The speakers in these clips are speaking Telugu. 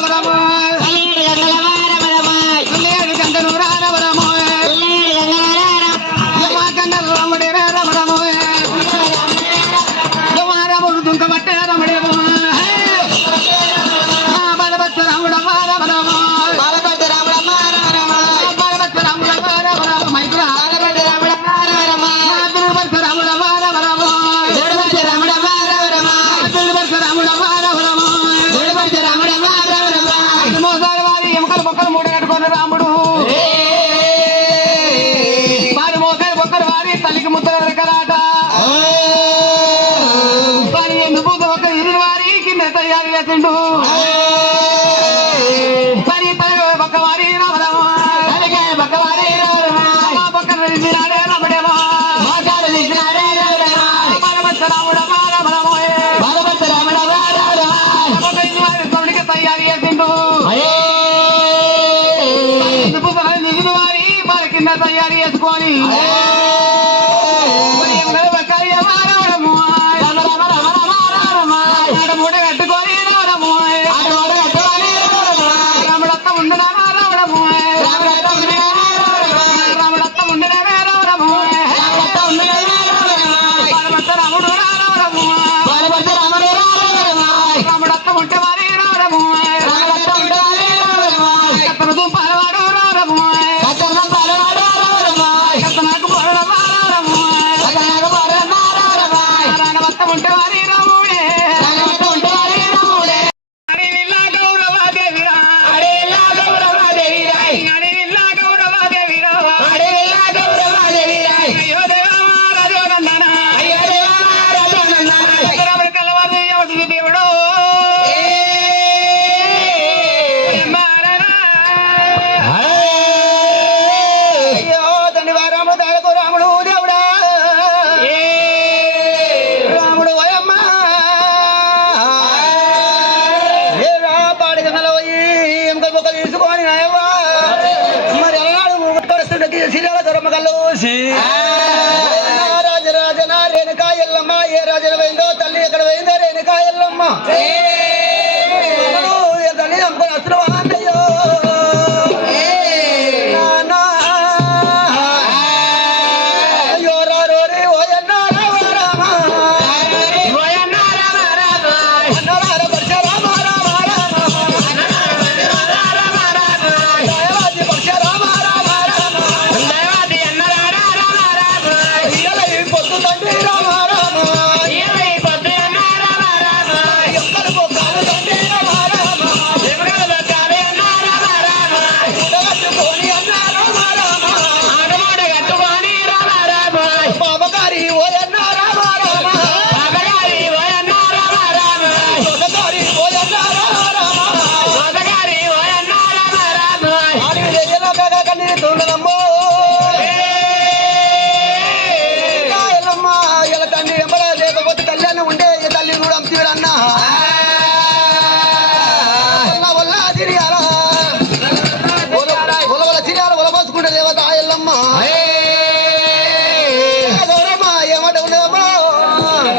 bravo, bravo. Mira, mira, mira. காயல்லம்மா.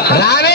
¡Rame!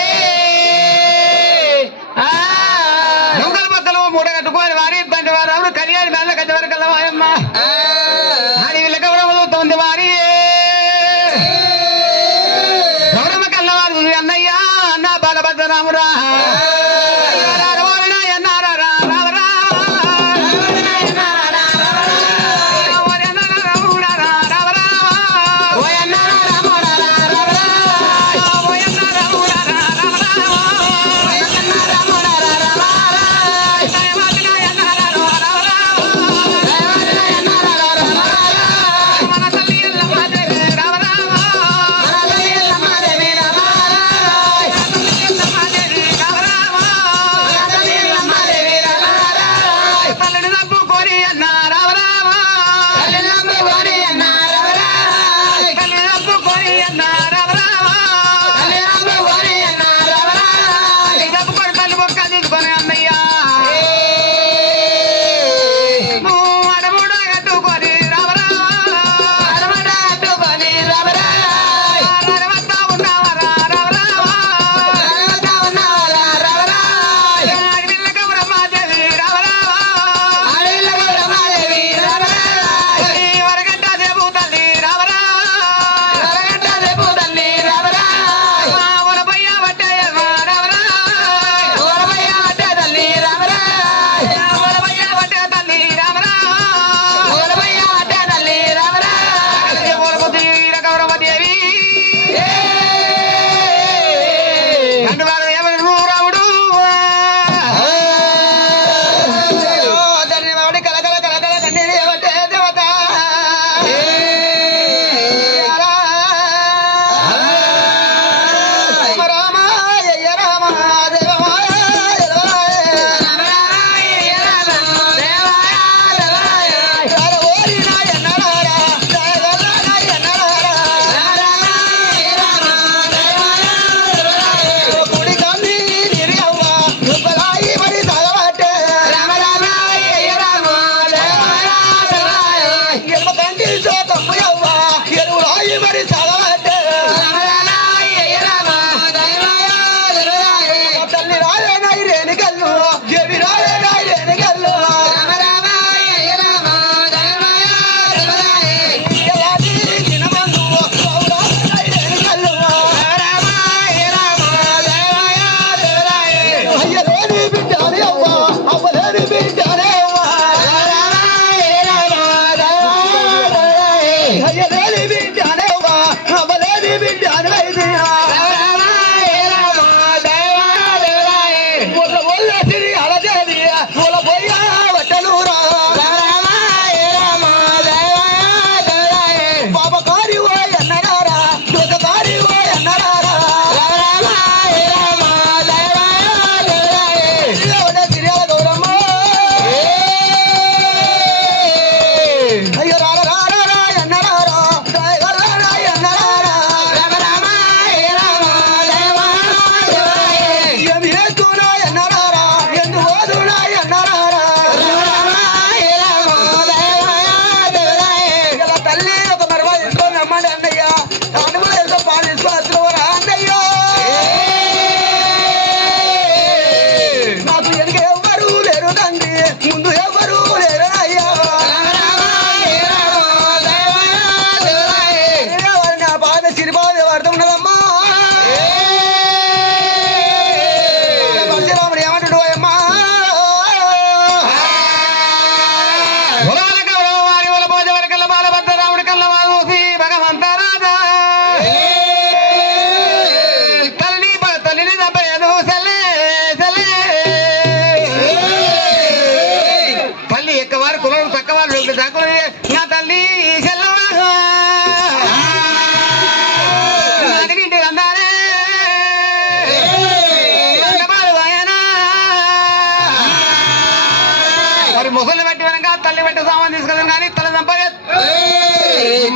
ఎంత సామాన్ తీసుకెళ్ళాను కానీ తల సంపాద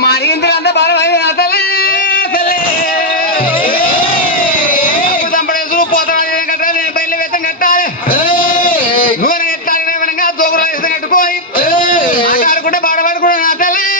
మా ఇంటి అంతా బలమైంది నా తల్లి. తల్లి! కట్టాలి. నేను బయలు వేతం విధంగా దూకులు నా తల్లి.